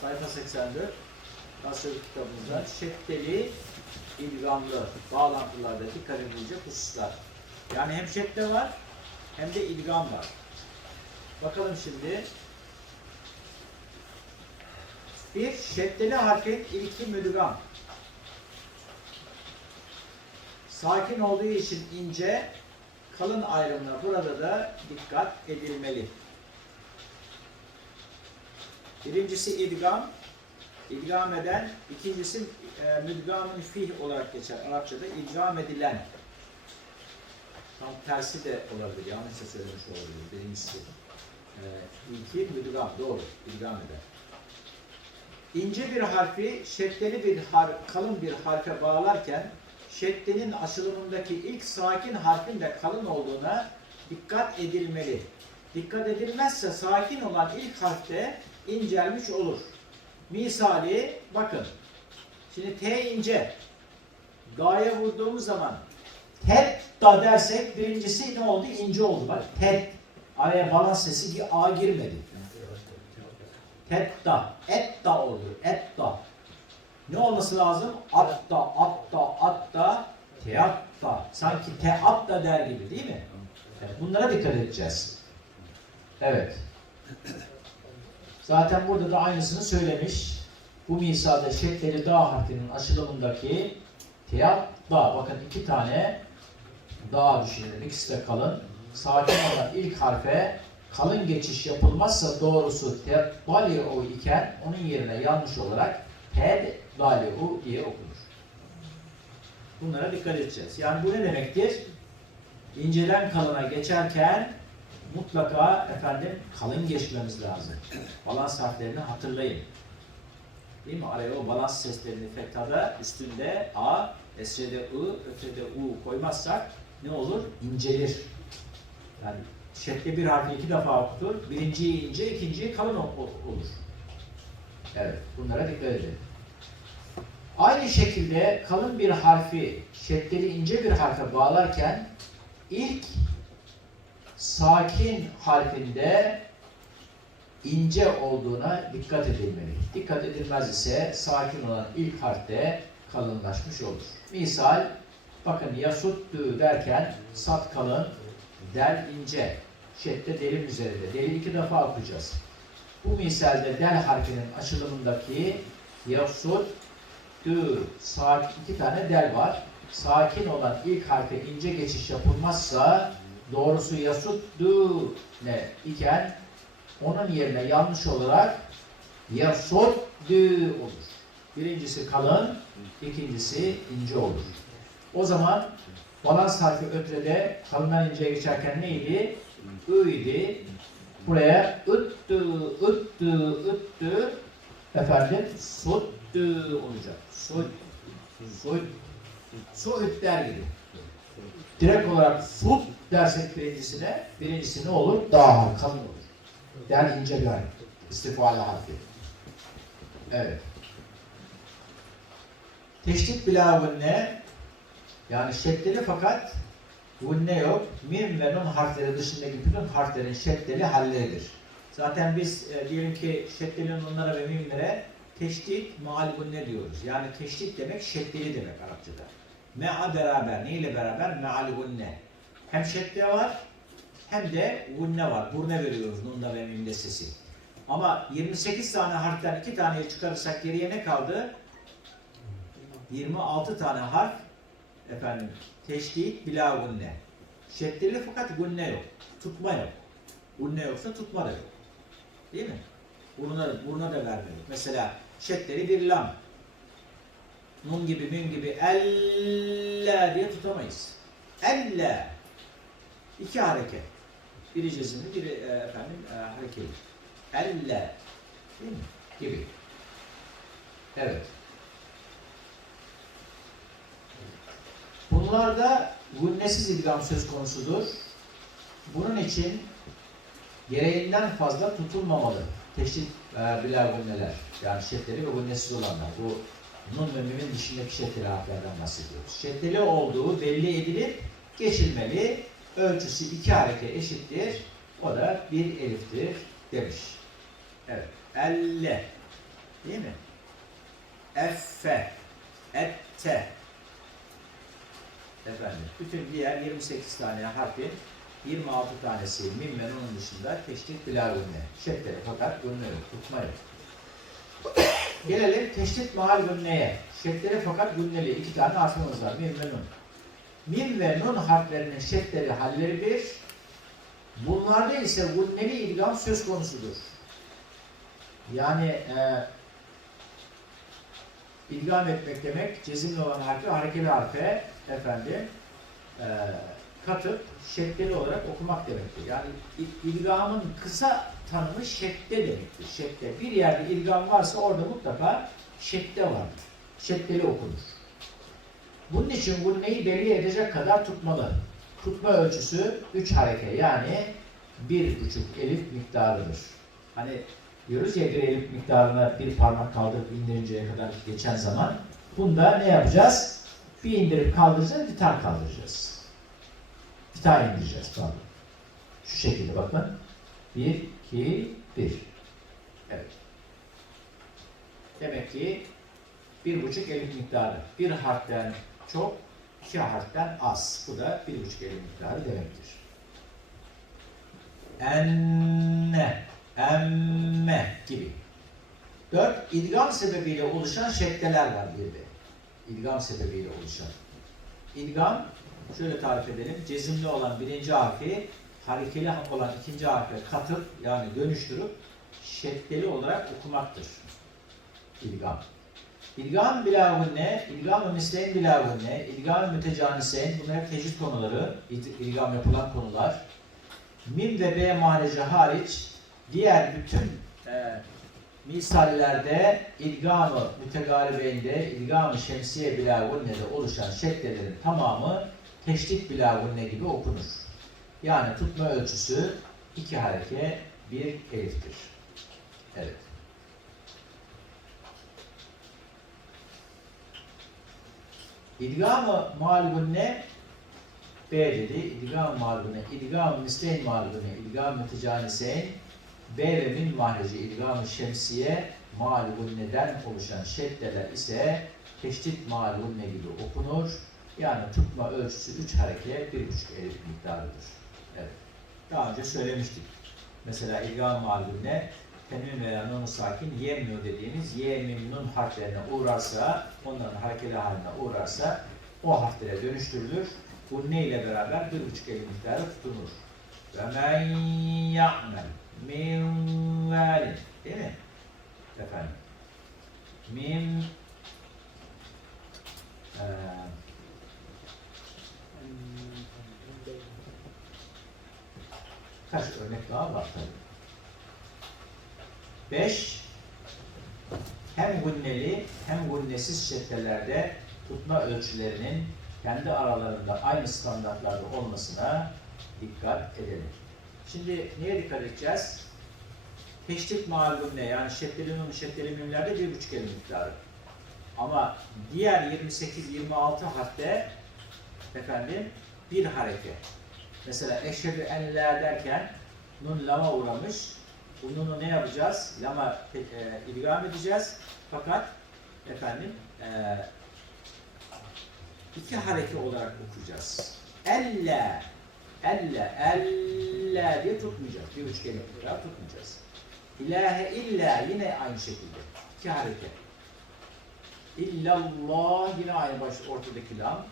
sayfa 84 Nasıl kitabımızda şeddeli ilgamlı bağlantılarda dikkat edilecek hususlar. Yani hem şedde var hem de ilgam var. Bakalım şimdi. Bir, şeddeli harfin ilki müdgam. Sakin olduğu için ince, kalın ayrımına burada da dikkat edilmeli. Birincisi idgam, idgam eden, ikincisi e, müdgamın fih olarak geçer. Arapçada idgam edilen. Tam tersi de olabilir, yanlışça söylemiş olabilir birincisi. E, ilki müdgam, doğru, idgam eden. İnce bir harfi şeddeli bir har kalın bir harfe bağlarken şeddenin açılımındaki ilk sakin harfin de kalın olduğuna dikkat edilmeli. Dikkat edilmezse sakin olan ilk harfte incelmiş olur. Misali bakın. Şimdi T ince. Ga'ya vurduğumuz zaman tet da dersek birincisi ne oldu? İnce oldu. Bak tet. Araya balans sesi bir A girmedi. Tetta. Etta oldu. Etta. Ne olması lazım? Atta, atta, atta, teatta. Sanki teatta der gibi değil mi? Bunlara dikkat edeceğiz. Evet. Zaten burada da aynısını söylemiş. Bu misalde şeddeli da harfinin açılımındaki teatta. Bakın iki tane da düşünelim. İkisi de kalın. Sakin olan ilk harfe kalın geçiş yapılmazsa doğrusu tebbali'u iken onun yerine yanlış olarak tebbali'u diye okunur. Bunlara dikkat edeceğiz. Yani bu ne demektir? İnceden kalına geçerken mutlaka efendim kalın geçmemiz lazım. Balans harflerini hatırlayın. Değil mi? Araya o balans seslerini fektada üstünde A, esrede I, ötede U koymazsak ne olur? İncelir. Yani şekli bir harfi iki defa okutur. Birinciyi ince, ikinciyi kalın olur. Evet, bunlara dikkat edin. Aynı şekilde kalın bir harfi şeddeli ince bir harfe bağlarken ilk sakin harfinde ince olduğuna dikkat edilmeli. Dikkat edilmez ise sakin olan ilk harfte kalınlaşmış olur. Misal bakın yasuttu derken sat kalın, del ince. Şedde delin üzerinde. Deli iki defa okuyacağız. Bu misalde del harfinin açılımındaki yasut dü sakin iki tane del var. Sakin olan ilk harfe ince geçiş yapılmazsa doğrusu yasut dü ne iken onun yerine yanlış olarak yasut dü olur. Birincisi kalın, ikincisi ince olur. O zaman balans harfi ötrede kalından inceye geçerken neydi? Ü idi. Buraya üttü, üttü, üttü efendim suttü olacak. Sut, sut, suut der gibi. Direkt olarak sut dersek birincisine, birincisi ne olur? Daha kalın olur. Der ince bir harf. İstifale harfi. Evet. Teşdit bila ne? Yani şeddeli fakat gunne yok. Mim ve nun harfleri dışındaki bütün harflerin şeddeli halleridir. Zaten biz e, diyelim ki şeddeli nunlara ve mimlere teşdit maal gunne diyoruz. Yani teşdit demek şeddeli demek Arapçada. Me'a beraber. Ne ile beraber? Me'al gunne. Hem şedde var hem de gunne var. Burne veriyoruz nunda ve mimde sesi. Ama 28 tane harften 2 taneyi çıkarırsak geriye ne kaldı? 26 tane harf efendim teşdit bila gunne. Şeddeli fakat gunne yok. Tutma yok. Gunne yoksa tutma da yok. Değil mi? Buruna, buruna da vermiyor. Mesela şeddeli bir lam. Nun gibi, mim gibi elle diye tutamayız. Elle. İki hareket. Biri cezimli, biri e, efendim e, hareketli. Elle. Değil mi? Gibi. Evet. Bunlarda gunnesiz idgam söz konusudur. Bunun için gereğinden fazla tutulmamalı. Teşdit e, gunneler. Yani şeddeli ve gunnesiz olanlar. Bu nun mimin dışındaki şeddeli harflerden bahsediyoruz. Şeddeli olduğu belli edilip geçilmeli. Ölçüsü iki hareket eşittir. O da bir eliftir demiş. Evet. Elle. Değil mi? Effe, ette. Efendim, bütün diğer 28 tane harfin 26 tanesi mim ve nunun dışında teşdit bila gunne. Şeddeli fakat yok, tutma. Gelelim teşdit mahal gunneye. Şeddeli fakat gunneli iki tane harfimiz var. Mim ve nun. Mim ve nun harflerinin şeddeli halleri bir. Bunlarda ise gunneli idgam söz konusudur. Yani e, idgam etmek demek cezimli olan harfi harekeli harfe efendim e, katıp şeddeli olarak okumak demektir. Yani i- idgamın kısa tanımı şedde demektir. Şedde. Bir yerde idgam varsa orada mutlaka şedde vardır. Şeddeli okunur. Bunun için bu neyi belli edecek kadar tutmalı. Tutma ölçüsü 3 hareke yani bir buçuk elif miktarıdır. Hani diyoruz ya bir elif miktarına bir parmak kaldırıp indirinceye kadar geçen zaman bunda ne yapacağız? Bir indirip kaldıracağız, bir tane kaldıracağız. Bir tane indireceğiz pardon. Şu şekilde bakın. Bir, iki, bir. Evet. Demek ki bir buçuk elif miktarı. Bir harften çok, iki harften az. Bu da bir buçuk elif miktarı demektir. Enne, emme gibi. Dört, idgam sebebiyle oluşan şekleler var bir de. İdgam sebebiyle oluşan. İdgam, şöyle tarif edelim. Cezimli olan birinci harfi, harekeli olan ikinci harfe katıp, yani dönüştürüp, şeddeli olarak okumaktır. İdgam. İdgam bilavunne, idgam-ı misleyn bilavunne, idgam-ı mütecaniseyn, bunlar hep tecrit konuları, idgam yapılan konular. Mim ve B mahreci hariç diğer bütün e, misallerde idgam-ı mütegaribeynde, idgam-ı şemsiye bilavunne'de oluşan şeklelerin tamamı teşdit bilavunne gibi okunur. Yani tutma ölçüsü iki hareke, bir eliftir. Evet. İdgam-ı mağlugunne B dedi. İdgam-ı mağlugunne, idgam-ı misleyn mağlugunne, idgam-ı mütecaniseyn B ve min mahreci idgam-ı şemsiye mağlugunneden oluşan şeddeler ise teşdit mağlugunne gibi okunur. Yani tutma ölçüsü 3 hareke, 1,5 elif miktarıdır. Evet. Daha önce söylemiştik. Mesela idgam mağlugunne tenvin veya nun sakin yemiyor dediğimiz ye mim nun harflerine uğrarsa, onların harekeli haline uğrarsa o harflere dönüştürülür. Bu ne ile beraber bir buçuk el miktarı tutunur. Ve men ya'mel min valin. Değil mi? Efendim. Min eee kaç örnek daha var. 5 hem gunneli hem gunnesiz şeddelerde tutma ölçülerinin kendi aralarında aynı standartlarda olmasına dikkat edelim. Şimdi neye dikkat edeceğiz? Teşdit malum ne? Yani şeddeli mimlerde bir buçuk el miktarı. Ama diğer 28-26 harfte efendim bir hareket. Mesela eşhedü en la derken nun lama uğramış. Bu nunu ne yapacağız? Lama e, idgam edeceğiz. Fakat efendim e, iki hareke olarak okuyacağız. Elle, elle, elle diye tutmayacağız. Bir üç olarak tutmayacağız. İlahe illa yine aynı şekilde. İki hareke. İllallah yine aynı baş ortadaki lam.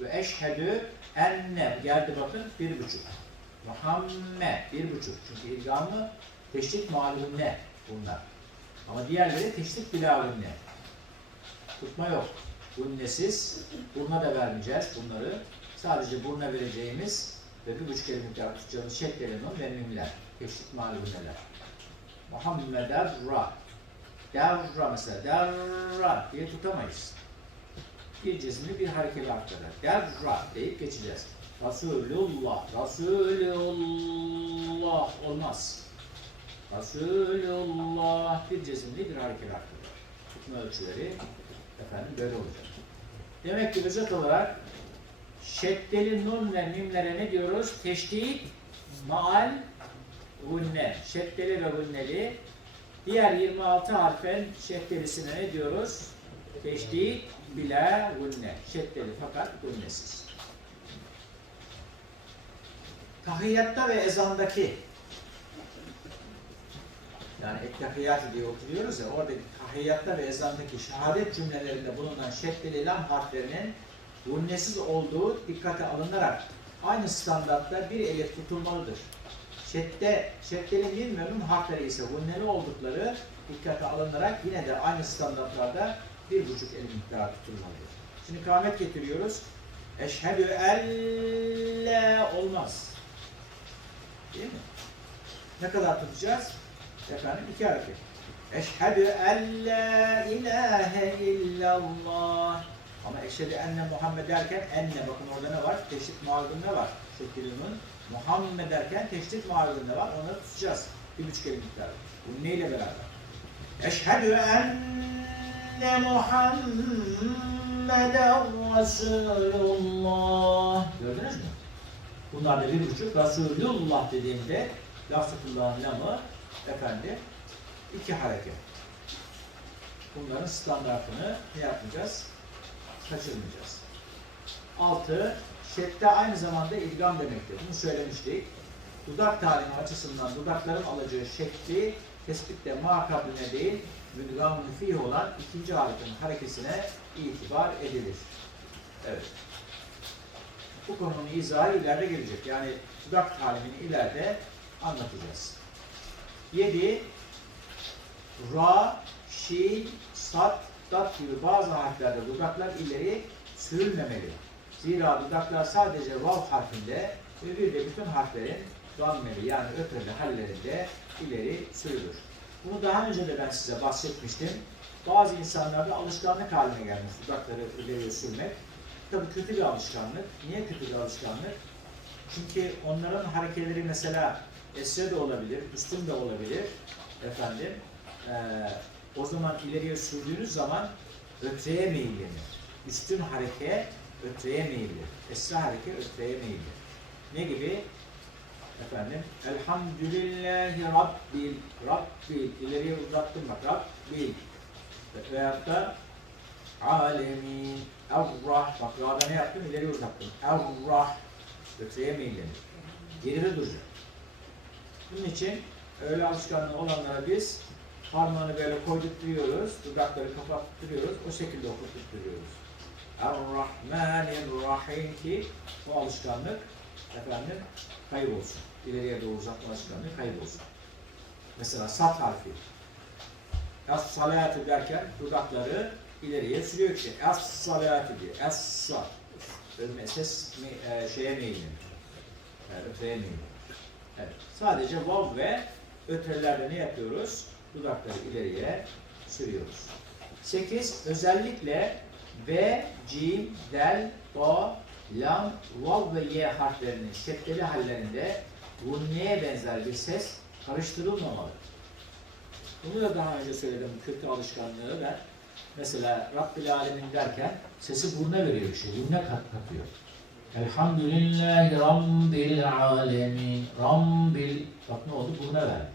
Ve eşhedü enne geldi bakın bir buçuk. Muhammed bir buçuk. Çünkü ilgamı teşrik malum ne bunlar. Ama diğerleri teşrik bilavun ne. Tutma yok. Bunnesiz. Burna da vermeyeceğiz bunları. Sadece burna vereceğimiz ve bir buçuk kelime miktar tutacağımız şeklerin ve mimler. Teşrik malum neler. Muhammeder ra. Derra mesela. Derra diye tutamayız. Bir cezimli bir harekeli aktarır. Derra deyip geçeceğiz. Resulullah. Resulullah olmaz. Resulullah bir cezimli bir harekeli aktarır. Tutma ölçüleri efendim böyle olacak. Demek ki özet olarak şeddeli nun ve mimlere ne diyoruz? Teşdid, maal, gunne. Şeddeli ve gunneli Diğer 26 harfin şeddelisine ne diyoruz? Teşdid bile gunne. Şeddeli fakat gunnesiz. Tahiyyatta ve ezandaki yani ettehiyat diye oturuyoruz ya oradaki tahiyyatta ve ezandaki şehadet cümlelerinde bulunan şeddeli lam harflerinin gunnesiz olduğu dikkate alınarak aynı standartta bir elif tutulmalıdır. Şedde, şeddeli mim ve harfleri ise gunneli oldukları dikkate alınarak yine de aynı standartlarda bir buçuk elif miktarı tutulmalıdır. Şimdi kâmet getiriyoruz. Eşhedü en la olmaz. Değil mi? Ne kadar tutacağız? Efendim iki hareket. Eşhedü en la ilahe illallah. Ama eşhedü enne Muhammed derken enne bakın orada ne var? Teşrik muarrında var. Şekilinin Muhammed derken teşrik muarrında var. Onları tutacağız. Bir buçuk elif miktarı. Bu neyle beraber? Eşhedü enne Muhammeden Resulullah. Gördünüz mü? Bunlar bir buçuk. Resulullah dediğimde lafzatullahın lamı efendi iki hareket. Bunların standartını ne yapmayacağız? Kaçırmayacağız. Altı, şedde aynı zamanda idgam demektir. Bunu söylemiştik. Dudak talimi açısından dudakların alacağı şekli tespitte makabline değil, müdgam fih olan ikinci harfin harekesine itibar edilir. Evet. Bu konunun izahı ileride gelecek. Yani dudak talimini ileride anlatacağız. 7. Ra, şin, sat, dat gibi bazı harflerde dudaklar ileri sürülmemeli. Zira dudaklar sadece vav harfinde ve bir de bütün harflerin dammeli yani ötreli hallerinde ileri sürülür. Bunu daha önce de ben size bahsetmiştim. Bazı insanlarda alışkanlık haline gelmiş dudakları ileriye sürmek. Tabii kötü bir alışkanlık. Niye kötü bir alışkanlık? Çünkü onların hareketleri mesela esre de olabilir, üstün de olabilir. Efendim, eee, o zaman ileriye sürdüğünüz zaman ötreye meyillenir. Üstün hareket ötreye meyilir. Esra hareket ötreye meyilir. Ne gibi? Efendim, Elhamdülillahi Rabbil, Rabbil, ileriye uzattım bak, Rabbil. Veyahut da Alemin, Evrah, bak Ra'da ne yaptım? İleri uzattım. Evrah, öteye meyillenir. Geride duracak. Bunun için öyle alışkanlığı olanlara biz parmağını böyle koydurtuyoruz, dudakları kapattırıyoruz, o şekilde okutturuyoruz. Er-Rahmanir-Rahim ki bu alışkanlık efendim kaybolsun. İleriye doğru uzatma alışkanlığı kaybolsun. Mesela sat harfi. Es-salatu derken dudakları ileriye sürüyor ki es-salatu diyor. Es-sat. Ölme ses mi, e, şeye meyillenir. Yani öteye meyillenir. Evet. Sadece vav ve ötelerde ne yapıyoruz? Dudakları ileriye sürüyoruz. 8. Özellikle V, Cim, Del, Do, Lam, Vav ve Y harflerinin şeddeli hallerinde gunneye benzer bir ses karıştırılmamalı. Bunu da daha önce söyledim kötü alışkanlığı ben. Mesela Rabbil Alemin derken sesi buruna veriyor işte. Buruna kat katıyor. Elhamdülillahi Rabbil Alemin. Rabbil. Bak ne oldu? Buruna verdi.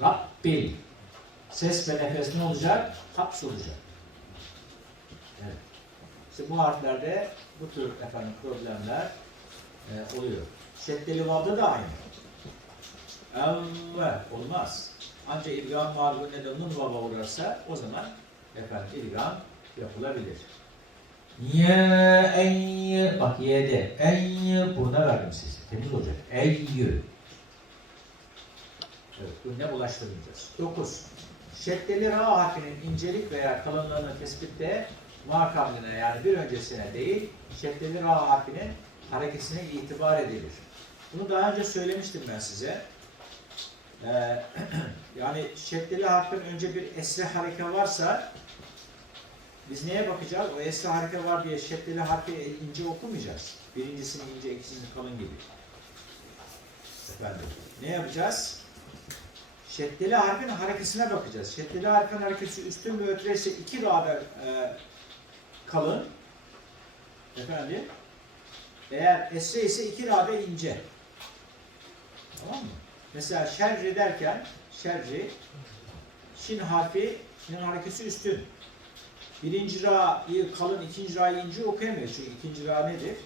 Rabbil. Ses ve nefes ne olacak? Hapsolacak. Evet. İşte bu harflerde bu tür efendim problemler e, oluyor. Şeddeli vavda da aynı. Evve olmaz. Ancak idgam mağlubu neden nun vava uğrarsa o zaman efendim idgam yapılabilir. Ya eyyü bak y'de eyyü buna verdim size. Temiz olacak. Eyyü. Evet, ne bulaştırmayacağız. 9. Şeddeli ra harfinin incelik veya kalınlığını tespitte makamline yani bir öncesine değil, şeddeli ra harfinin hareketine itibar edilir. Bunu daha önce söylemiştim ben size. Ee, yani şeddeli harfin önce bir esre hareke varsa biz neye bakacağız? O esre hareke var diye şeddeli harfi ince okumayacağız. Birincisini ince, ikincisini kalın gibi. Efendim, ne yapacağız? Şeddeli harfin harekesine bakacağız. Şeddeli harfin harekesi üstün ve ötürü ise iki ra'da e, kalın. Efendim, eğer esre ise iki ra'da ince. Tamam mı? Mesela şerri derken şerri Şin harfinin harekesi üstün. Birinci ra'yı kalın, ikinci ra'yı ince okuyamıyor. Çünkü ikinci ra nedir?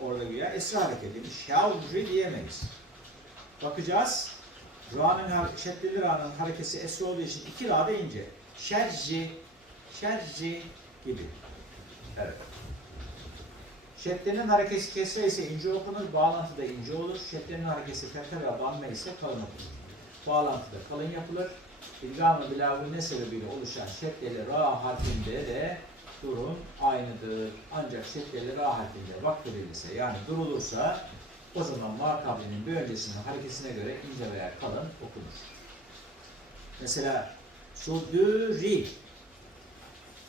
Orada güya esra hareketi. Şavri diyemeyiz. Bakacağız. Ra'nın, şeddeli ra'nın harekesi esra olduğu için iki ra ince. Şerci, şerci gibi. Evet. Şeddenin harekesi kesre ise ince okunur, bağlantıda ince olur. Şeddenin harekesi fethe ve banma ise kalın okunur. Bağlantıda kalın yapılır. İlgam-ı bilavü ne sebebiyle oluşan şeddeli ra harfinde de durum aynıdır. Ancak şeddeli ra harfinde vakfedilirse yani durulursa o zaman makablinin bir öncesinin harekesine göre ince veya kalın okunur. Mesela suduri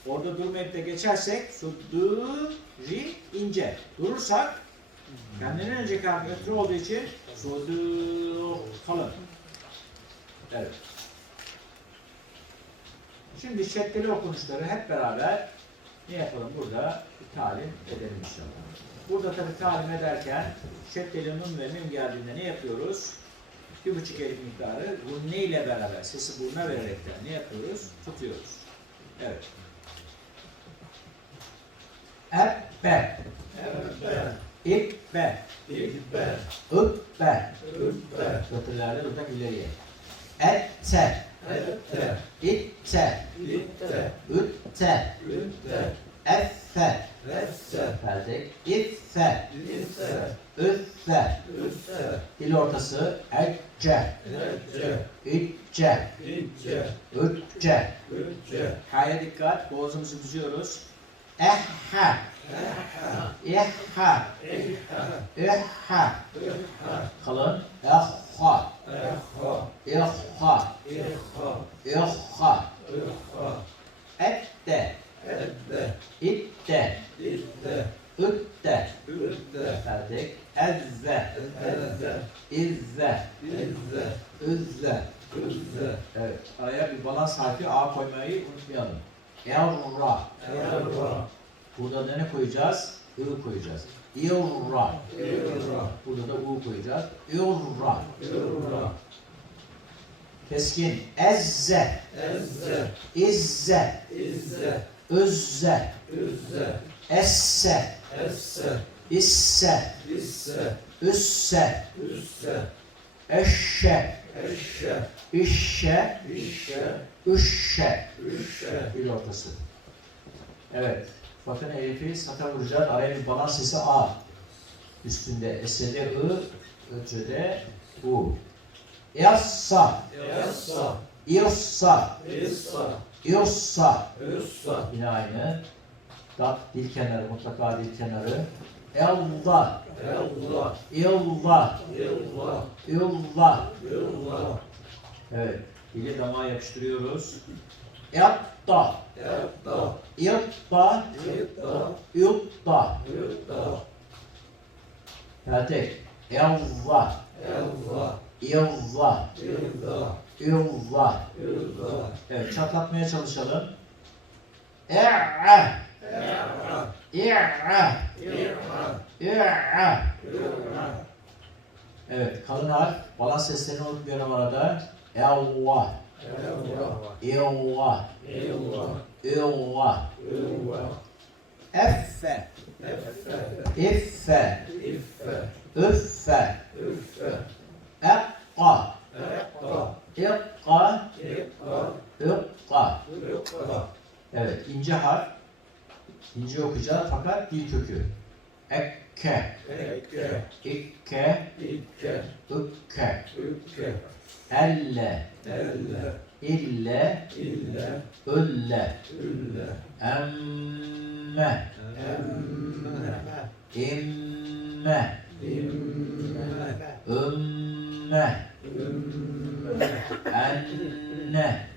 Orada durmayıp da geçersek suduri ince. Durursak kendinden önceki harfi ötürü olduğu için sudur kalın. Evet. Şimdi şeddeli okunuşları hep beraber ne yapalım burada? Bir talim edelim inşallah. Burada tabi talim ederken şeddeli nun ve mim geldiğinde ne yapıyoruz? Bir buçuk elif miktarı gunne ile beraber sesi buruna vererekten ne yapıyoruz? Tutuyoruz. Evet. Ebbe, İbbe, İbbe, Übbe, übbe, Kötülerde tutak ileriye. Ette, ette, itte, itte, ütte, ütte, effe, esse, Perdek, iffe, isse, üffe, üsse, dil ortası, ecce, ecce, icce, ince, ütce. ütce, Ha'ya dikkat, boğazımızı düzüyoruz. Ehha, ehha, ehha, Kalın, ehha, ehha, ehha, Ette, ette, itte, itte, ütte. ütte, Perdek, ezze, ezze, izze, izze, üzze. üzze, Evet, araya bir balans harfi A koymayı unutmayalım. Erra. erra, Burada da ne koyacağız? I koyacağız. İrra. irra, Burada da U koyacağız. İrra. irra, Keskin. Ezze. ezze, İzze. izze, Üzze. üzze, Esse. esse, İsse. isse, Üsse. üsse, Eşşe. eşe, İşşe. işe, Üşşe. Bir ortası. Evet. Bakın Elif'i sata vuracağız. Araya bir balans sesi A. Üstünde Es'de I, Ötü'de U. Yassa. yassa, İrsa. issa, İrsa. üssa, Yine aynı. Dat dil kenarı, mutlaka dil kenarı. Elda. ella, İlla. illa, İlla. illa, Evet. Dili damağa yapıştırıyoruz. Yatta. etta, İtta. itta, Yutta. itta, Ertek. Elva. ella, İlla. illa, İlla. illa, Evet, çatlatmaya çalışalım. İ'e. irra, İ'e. irra, Evet, kalın harf. Balans seslerini unutmayalım arada. İlla. illa, İlla. illa, Effe. effe, iffe, Üffe. üffe, Ekka. ekka, ikka, İkka. ikka, Evet, ince harf. İnce okuyacağız fakat dil kökü. Ekke. ekke, İkke. ikke, Ükke. ükke, Elle. elle, İlle. ille, Ülle. ülle, Emme. emme, İmme. imme, Ümme. ümme, Enne.